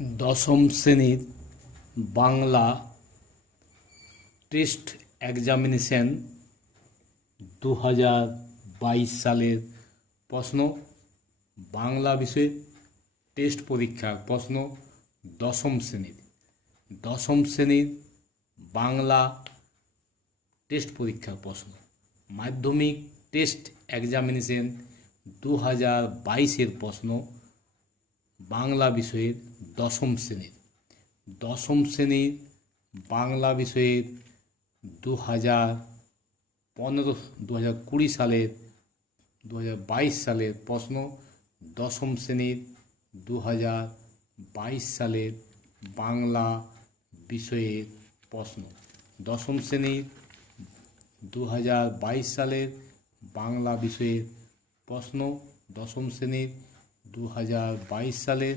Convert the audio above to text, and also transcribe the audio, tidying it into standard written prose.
দশম শ্রেণীর Bangla test examination 2022 সালের প্রশ্ন। বাংলা বিষয়ে টেস্ট পরীক্ষার প্রশ্ন দশম শ্রেণীর বাংলা টেস্ট পরীক্ষার প্রশ্ন। মাধ্যমিক টেস্ট এক্সামিনেশন 2022-এর প্রশ্ন বাংলা বিষয়ের দশম শ্রেণীর বাংলা বিষয়ের 2020 সালের 2022 সালের প্রশ্ন। দশম শ্রেণীর 2022 সালের বাংলা বিষয়ের প্রশ্ন। দশম শ্রেণীর 2022 সালের বাংলা বিষয়ের প্রশ্ন। দশম শ্রেণীর 2022 সালের